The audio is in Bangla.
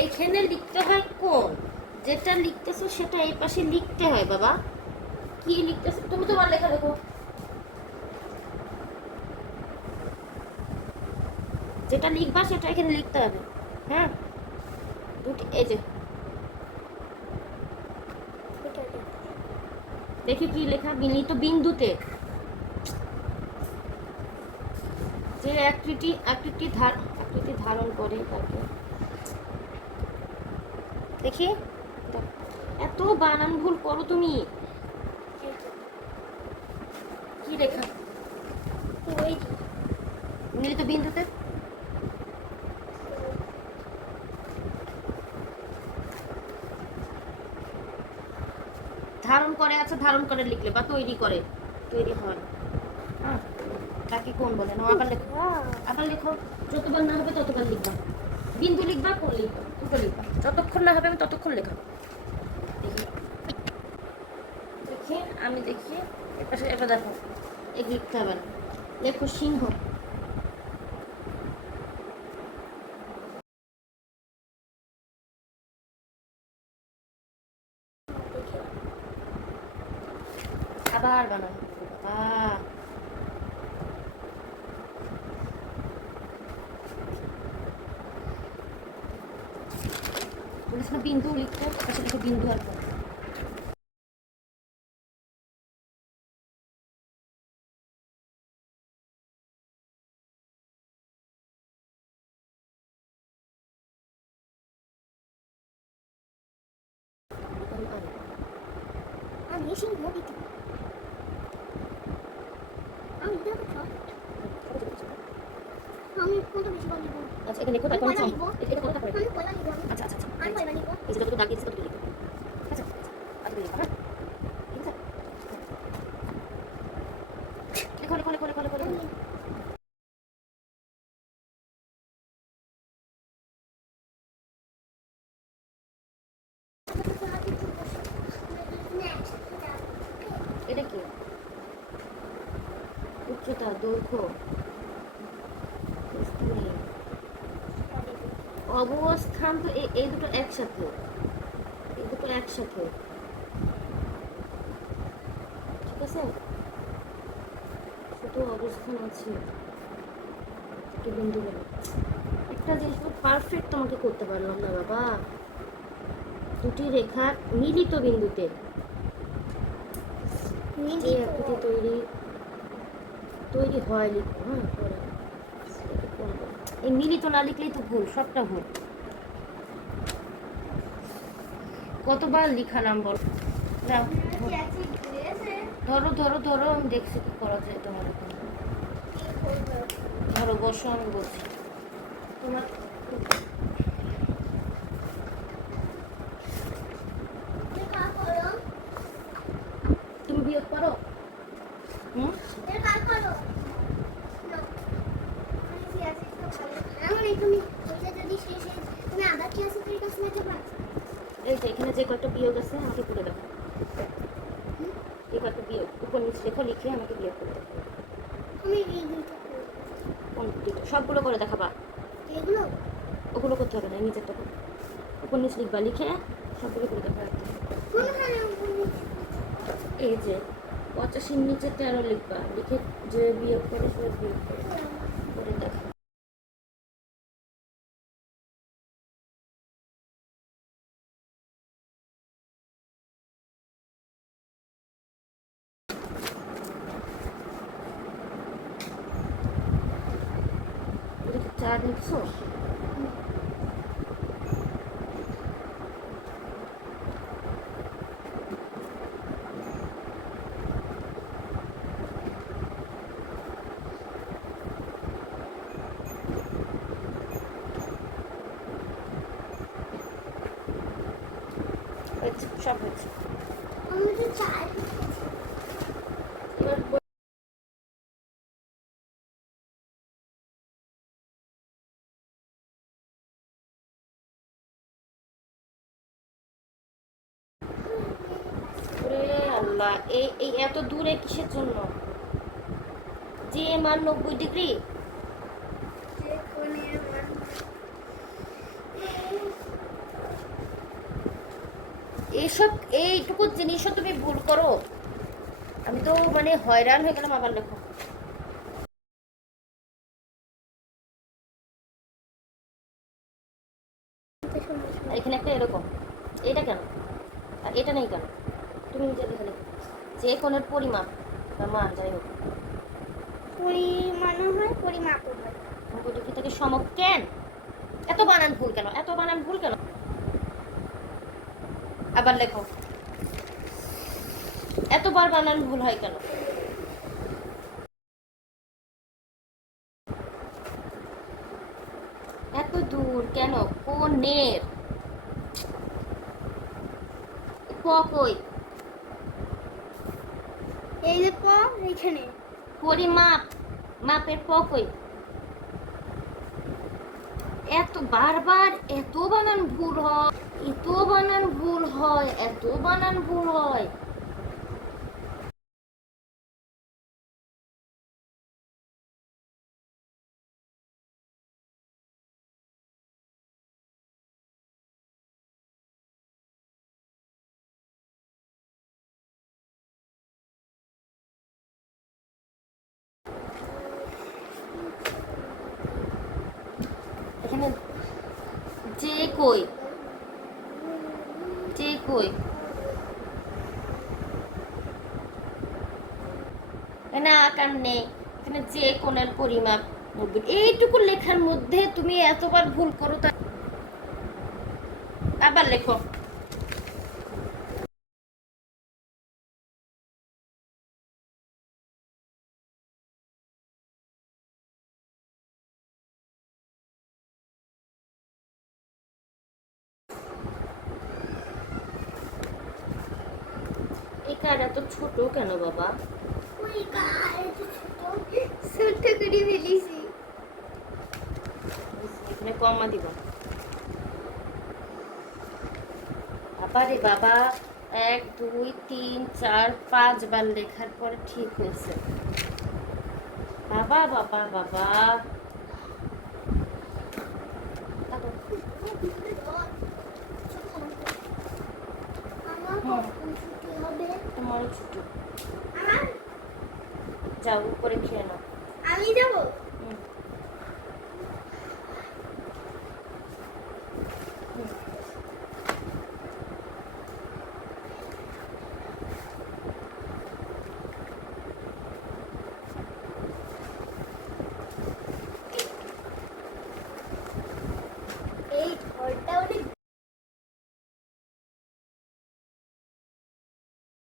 এইখানে লিখতে হয় কোন, যেটা লিখতেছো সেটা এই পাশে লিখতে হয় বাবা। কি লিখতেছো তুমি? তোমার লেখা দেখো। যেটা লিখবা সেটা এখানে লিখতে হবে। হ্যাঁ, দুটি এই যে দেখি কি লেখা। বিনীত বিন্দুতে যে আকৃতি ধারণ করে তাকে দেখি। এত বানান ভুল করো তুমি। কি লেখা? মিলিত বিন্দুতে ধারণ করে আছে, ধারণ করে লিখলে বা তৈরি করে, তৈরি হয়। হ্যাঁ, তাকে কোন বলে না? আবার লেখো, আবার লেখো। যতবার না হবে ততবার লিখবা। বিন্দু লিখবা, কোন লিখবা, দুটো লিখবা। যতক্ষণ না হবে আমি ততক্ষণ লেখা। দেখি দেখি আমি দেখি। এপাশে এবার দেখো, এই লিখতে হবে না। লেখো সিংহ। আবার বানাও। বলিস না বিন্দু লিখতে, এপাশে লিখো বিন্দু আর কোন। আমি সিংহ লিখি। আমি দেখো আমি কোনটা বেশি লিখব? আচ্ছা এটা লিখো, তারপর এটা লিখব। এটা কোনটা করে? আমি পয়লা লিখব। আচ্ছা আচ্ছা আচ্ছা, আমি পয়লা লিখব। এই যে যতটুকু দাগ দিয়েছি ততটুকু লিখো। আচ্ছা আচ্ছা লিখো। হ্যাঁ ঠিক আছে, লেখো লেখো লেখো লেখো লেখো লেখো। এটা কি? উচ্চতা, দৈর্ঘ্য, স্থূল, অবস্থান। তো এই দুটো একসাথে, এই দুটো একসাথে, ঠিক আছে। ছোট অবস্থান আছে, একটা বিন্দু গেল। একটা জিনিস পারফেক্ট তোমাকে করতে পারলাম না বাবা। দুটি রেখার মিলিত বিন্দুতে যে আকৃতি তৈরি হয় লিখো। হ্যাঁ পরে এই মিলিত না লিখলেই তো ভুল, সবটা ভুল। কতবার লিখালাম বল? ধরো ধরো ধরো, আমি দেখছি কি করা যায় তোমার। এখন ধরো বসো, আমি বলছি তোমার। তুমি বিয়োগ করো। হুম, এই যে এখানে যে কয়েকটা বিয়োগ আছে আমাকে করে দাও। এই কয়েকটা বিয়োগ উপর নিচে লেখো, লিখে আমাকে বিয়োগ করে দাও। কোন দুটো? সবগুলো করে দেখাবা। ওগুলো করতে হবে না, নিচেরটা করো। উপর নিচে লিখবা, লিখে সবগুলো করে দেখা। এই যে 85 নিচে 13 লিখবা, লিখে যে বিয়োগ করে সে বিয়োগ করে করে দেখা। এটা কি 4 লিখছো? সব হয়েছে। এবার আল্লাহ, এই এই এত দূরে কিসের জন্য? যে মান 90 ডিগ্রি। এইসব এইটুকু জিনিসও তুমি ভুল করো। আমি তো মানে হয়রান হয়ে গেলাম। আবার লেখো। আর এখানে একটা এরকম, এটা কেন আর এটা নেই কেন? তুমি নিজে দেখে লেখো। যে কোণের পরিমাপ বা মান যাই হোক, পরিমাণও হয়, পরিমাপও হয়। দুটো থেকে সম কেন? এত বানান ভুল কেন? এত বানান ভুল কেন? আবার লেখো। এতবার বানান ভুল হয় কেন? এত দূর কেন? কোণের ক কই? এই যে প এইখানে। পরিমাপ, মাপের প কই? এত বারবার এত বানান ভুল হয়, এত বানান ভুল হয়, এত বানান ভুল হয়। এখানে যে কই, যে কই? না আকার নেই। এখানে যে কোণের পরিমাপ 90। এইটুকু লেখার মধ্যে তুমি এতবার ভুল করো তা। আবার লেখো। এই কার এত ছোট কেন বাবা? ওই গায়ে তো ছোট ছোট করে ফেলেছি। এখানে কমা দিব। বাবা রে বাবা, 1 2 3 4 5 বার লেখার পরে ঠিক হয়েছে। বাবা বাবা বাবা। আমার কখন ছুটি হবে? তোমারও ছুটি। আমার যাও উপরে খেয়ে নাও। আমি যাবো।